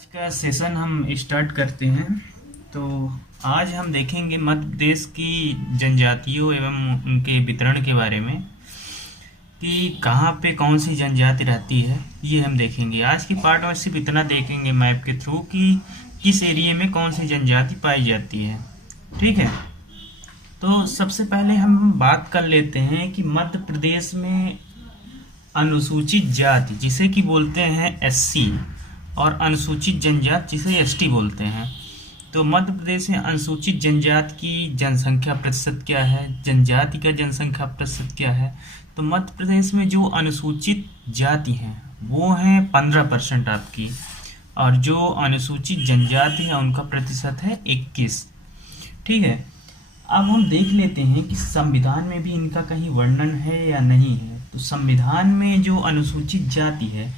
आज का सेशन हम स्टार्ट करते हैं। तो आज हम देखेंगे मध्य प्रदेश की जनजातियों एवं उनके वितरण के बारे में कि कहाँ पे कौन सी जनजाति रहती है। ये हम देखेंगे आज की पार्ट में। सिर्फ इतना देखेंगे मैप के थ्रू कि किस एरिया में कौन सी जनजाति पाई जाती है। ठीक है, तो सबसे पहले हम बात कर लेते हैं कि मध्य प्रदेश में अनुसूचित जाति जिसे कि बोलते हैं एससी और अनुसूचित जनजाति जिसे एसटी बोलते हैं। तो मध्य प्रदेश में अनुसूचित जनजाति की जनसंख्या प्रतिशत क्या है, जनजाति का जनसंख्या प्रतिशत क्या है। तो मध्य प्रदेश में जो अनुसूचित जाति हैं वो हैं 15% आपकी, और जो अनुसूचित जनजाति है उनका प्रतिशत है 21। ठीक है, अब हम देख लेते हैं कि संविधान में भी इनका कहीं वर्णन है या नहीं है। तो संविधान में जो अनुसूचित जाति है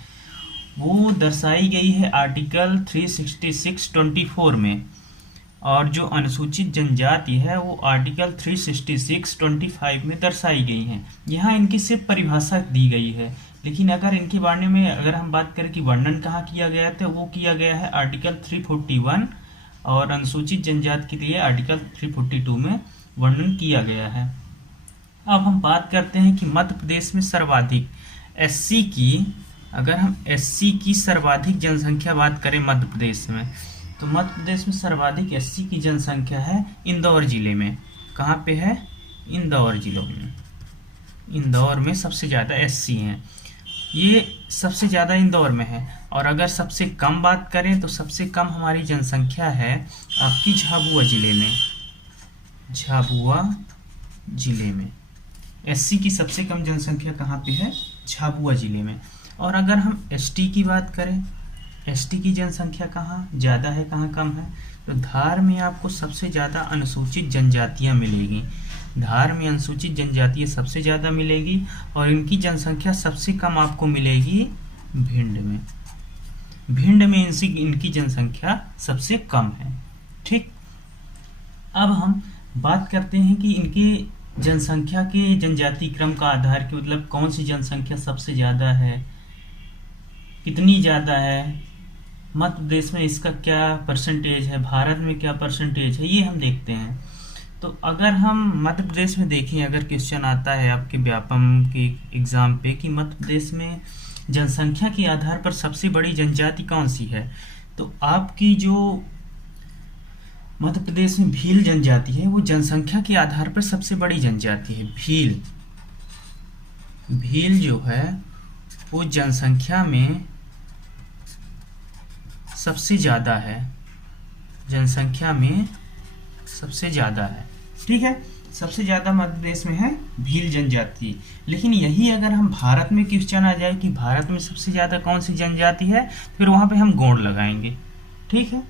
वो दर्शाई गई है आर्टिकल 366(24) में, और जो अनुसूचित जनजाति है वो आर्टिकल 366(25) में दर्शाई गई हैं। यहाँ इनकी सिर्फ परिभाषा दी गई है, लेकिन अगर इनके बारे में अगर हम बात करें कि वर्णन कहाँ किया गया था, वो किया गया है आर्टिकल 341, और अनुसूचित जनजाति के लिए आर्टिकल 342 में वर्णन किया गया है। अब हम बात करते हैं कि मध्य प्रदेश में सर्वाधिक एससी की, अगर हम एससी की सर्वाधिक जनसंख्या बात करें मध्य प्रदेश में, तो मध्य प्रदेश में सर्वाधिक एससी की जनसंख्या है इंदौर जिले में। कहाँ पे है? इंदौर जिलों में। इंदौर में सबसे ज़्यादा एससी हैं, ये सबसे ज़्यादा इंदौर में है। और अगर सबसे कम बात करें तो सबसे कम हमारी जनसंख्या है आपकी झाबुआ जिले में। झाबुआ जिले में एससी की सबसे कम जनसंख्या कहाँ पे है? झाबुआ जिले में। और अगर हम एसटी की बात करें, एसटी की जनसंख्या कहाँ ज़्यादा है कहाँ कम है, तो धार में आपको सबसे ज़्यादा अनुसूचित जनजातियाँ मिलेगी। धार में अनुसूचित जनजातियाँ सबसे ज़्यादा मिलेगी, और इनकी जनसंख्या सबसे कम आपको मिलेगी भिंड में। भिंड में इनकी जनसंख्या सबसे कम है। ठीक, अब हम बात करते हैं कि इनके जनसंख्या के जनजाति क्रम का आधार के मतलब कौन सी जनसंख्या सबसे ज़्यादा है, कितनी ज़्यादा है, मध्य प्रदेश में इसका क्या परसेंटेज है, भारत में क्या परसेंटेज है, ये हम देखते हैं। तो अगर हम मध्य प्रदेश में देखें, अगर क्वेश्चन आता है आपके व्यापम के एग्ज़ाम पे कि मध्य प्रदेश में जनसंख्या के आधार पर सबसे बड़ी जनजाति कौन सी है, तो आपकी जो मध्य प्रदेश में भील जनजाति है वो जनसंख्या के आधार पर सबसे बड़ी जनजाति है। भील भील जो है वो जनसंख्या में सबसे ज़्यादा है, जनसंख्या में सबसे ज़्यादा है। ठीक है, सबसे ज़्यादा मध्य प्रदेश में है भील जनजाति। लेकिन यही अगर हम भारत में क्वेश्चन आ जाए कि भारत में सबसे ज़्यादा कौन सी जनजाति है, फिर वहाँ पे हम गोंड लगाएंगे। ठीक है,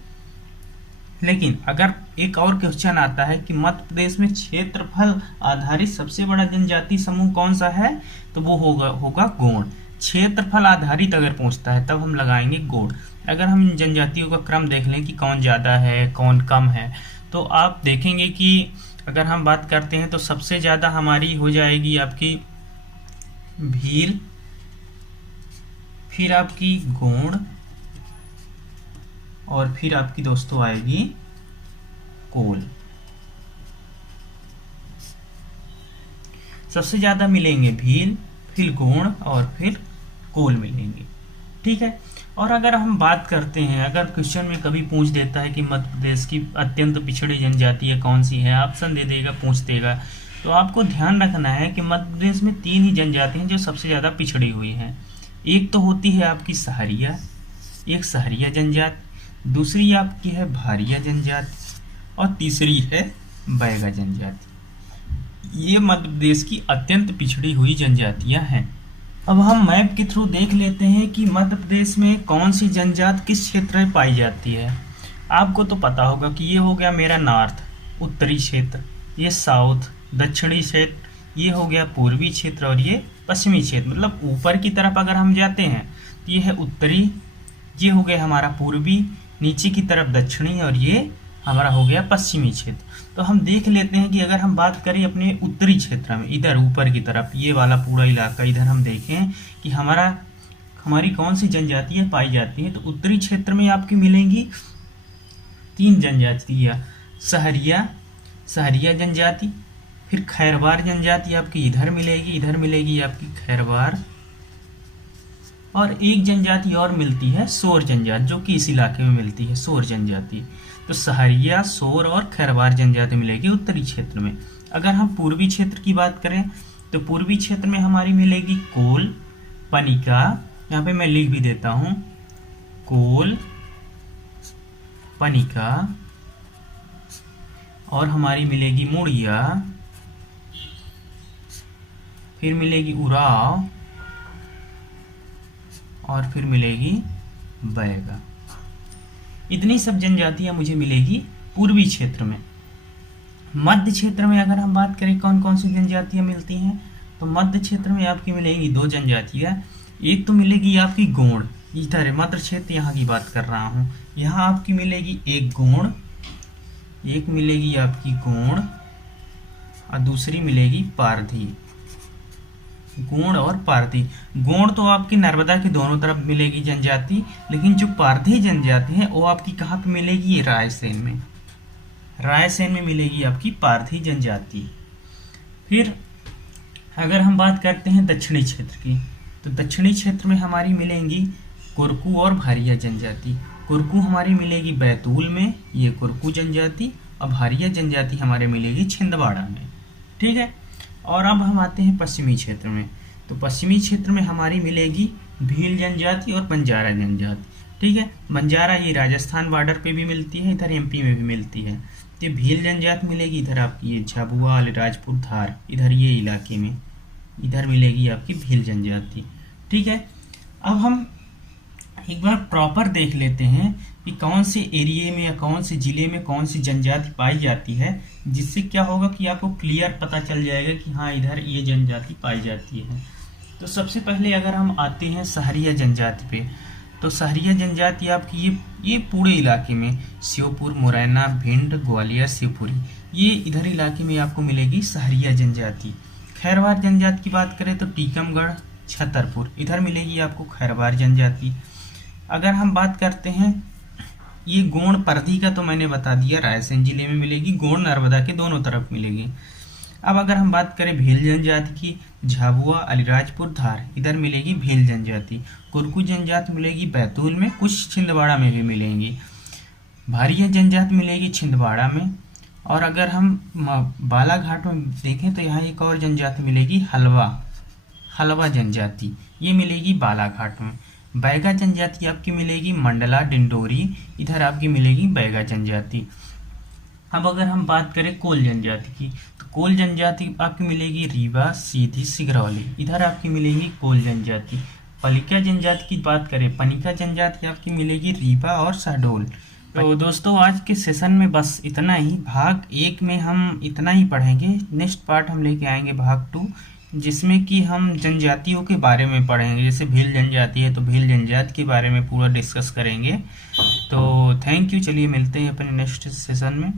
लेकिन अगर एक और क्वेश्चन आता है कि मध्य प्रदेश में क्षेत्रफल आधारित सबसे बड़ा जनजाति समूह कौन सा है, तो वो होगा गोंड। क्षेत्रफल आधारित अगर पूछता है तब हम लगाएंगे गोंड। अगर हम जनजातियों का क्रम देख लें कि कौन ज़्यादा है कौन कम है, तो आप देखेंगे कि अगर हम बात करते हैं तो सबसे ज़्यादा हमारी हो जाएगी आपकी भील, फिर आपकी गोंड, और फिर आपकी दोस्तों आएगी कोल। सबसे ज़्यादा मिलेंगे भील, फिर गोंड और फिर कोल मिलेंगे। ठीक है, और अगर हम बात करते हैं, अगर क्वेश्चन में कभी पूछ देता है कि मध्य प्रदेश की अत्यंत पिछड़ी जनजाति कौन सी है, ऑप्शन दे देगा, पूछ देगा, तो आपको ध्यान रखना है कि मध्य प्रदेश में 3 ही जनजाति हैं जो सबसे ज़्यादा पिछड़ी हुई हैं। एक तो होती है आपकी सहरिया, एक सहरिया जनजाति, दूसरी आपकी है भारिया जनजाति, और तीसरी है बैगा जनजाति। ये मध्य प्रदेश की अत्यंत पिछड़ी हुई जनजातियाँ हैं। अब हम मैप के थ्रू देख लेते हैं कि मध्य प्रदेश में कौन सी जनजाति किस क्षेत्र में पाई जाती है। आपको तो पता होगा कि ये हो गया मेरा नॉर्थ, उत्तरी क्षेत्र, ये साउथ, दक्षिणी क्षेत्र, ये हो गया पूर्वी क्षेत्र, और ये पश्चिमी क्षेत्र। मतलब ऊपर की तरफ अगर हम जाते हैं तो ये है उत्तरी, ये हो गया हमारा पूर्वी, नीचे की तरफ दक्षिणी, और ये हमारा हो गया पश्चिमी क्षेत्र। तो हम देख लेते हैं कि अगर हम बात करें अपने उत्तरी क्षेत्र में, इधर ऊपर की तरफ ये वाला पूरा इलाका, इधर हम देखें कि हमारा हमारी कौन सी जनजातियां पाई जाती हैं, तो उत्तरी क्षेत्र में आपकी मिलेंगी 3 जनजातियां, सहरिया सहरिया जनजाति, फिर खैरवार जनजाति आपकी इधर मिलेगी आपकी खैरवार, और एक जनजाति और मिलती है सोर जनजाति, जो कि इस इलाके में मिलती है, सोर जनजाति। तो सहरिया, सोर और खैरवार जनजाति मिलेगी उत्तरी क्षेत्र में। अगर हम पूर्वी क्षेत्र की बात करें तो पूर्वी क्षेत्र में हमारी मिलेगी कोल, पनिका, यहाँ पे मैं लिख भी देता हूं, कोल, पनिका, और हमारी मिलेगी मुड़िया, फिर मिलेगी उराव, और फिर मिलेगी बैगा। इतनी सब जनजातियां मुझे मिलेगी पूर्वी क्षेत्र में। मध्य क्षेत्र में अगर हम बात करें कौन कौन सी जनजातियां मिलती हैं, तो मध्य क्षेत्र में आपकी मिलेगी 2 जनजातियां। एक तो मिलेगी आपकी गोंड, इधर है मध्य क्षेत्र, यहाँ की बात कर रहा हूँ। यहाँ आपकी मिलेगी एक गोंड, एक मिलेगी आपकी गोंड, और दूसरी मिलेगी पारधी। गोंड और पारधी। गोंड तो आपकी नर्मदा के दोनों तरफ मिलेगी जनजाति, लेकिन जो पारधी जनजाति है वो आपकी कहाँ पे मिलेगी, ये रायसेन में। रायसेन में मिलेगी आपकी पारधी जनजाति। फिर अगर हम बात करते हैं दक्षिणी क्षेत्र की, तो दक्षिणी क्षेत्र में हमारी मिलेंगी कुरकू और भारिया जनजाति। कुरकू हमारी मिलेगी बैतूल में, ये कुरकू जनजाति, और भारिया जनजाति हमारे मिलेगी छिंदवाड़ा में। ठीक है। और अब हम आते हैं पश्चिमी क्षेत्र में, तो पश्चिमी क्षेत्र में हमारी मिलेगी भील जनजाति और बंजारा जनजाति। ठीक है। बंजारा ये राजस्थान बॉर्डर पे भी मिलती है, इधर एमपी में भी मिलती है। तो भील जनजाति मिलेगी इधर आपकी ये झाबुआ, अलीराजपुर, धार, इधर ये इलाके में, इधर मिलेगी आपकी भील जनजाति। ठीक है। अब हम एक बार प्रॉपर देख लेते हैं कि कौन से एरिए में या कौन से जिले में कौन सी जनजाति पाई जाती है, जिससे क्या होगा कि आपको क्लियर पता चल जाएगा कि हाँ इधर ये जनजाति पाई जाती है। तो सबसे पहले अगर हम आते हैं सहरिया जनजाति पे, तो सहरिया जनजाति आपकी ये पूरे इलाके में श्योपुर, मुरैना, भिंड, ग्वालियर, शिवपुरी, ये इधर इलाके में आपको मिलेगी सहरिया जनजाति। खैरवार जनजाति की बात करें तो टीकमगढ़, छतरपुर, इधर मिलेगी आपको खैरवार जनजाति। अगर हम बात करते हैं ये गोंड पारधी का, तो मैंने बता दिया रायसेन जिले में मिलेगी, गोंड नर्मदा के दोनों तरफ मिलेगी। अब अगर हम बात करें भील जनजाति की, झाबुआ, अलीराजपुर, धार, इधर मिलेगी भील जनजाति। कुरकू जनजाति मिलेगी बैतूल में, कुछ छिंदवाड़ा में भी मिलेंगी। भारिया जनजाति मिलेगी छिंदवाड़ा में। और अगर हम बालाघाट में देखें तो यहाँ एक और जनजाति मिलेगी हलवा जनजाति, ये मिलेगी बालाघाट में। बैगा जनजाति आपकी मिलेगी मंडला, डिंडोरी, इधर आपकी मिलेगी बैगा जनजाति। अब अगर हम बात करें कोल जनजाति की, तो कोल जनजाति आपकी मिलेगी रीवा, सीधी, सिगरौली, इधर आपकी मिलेगी कोल जनजाति। पलिका जनजाति की बात करें, पनिका जनजाति आपकी मिलेगी रीवा और शहडोल। तो दोस्तों आज के सेशन में बस इतना ही। भाग 1 में हम इतना ही पढ़ेंगे। नेक्स्ट पार्ट हम लेके आएंगे भाग 2, जिसमें कि हम जनजातियों के बारे में पढ़ेंगे। जैसे भील जनजाति है तो भील जनजाति के बारे में पूरा डिस्कस करेंगे। तो थैंक यू, चलिए मिलते हैं अपने नेक्स्ट सेशन में।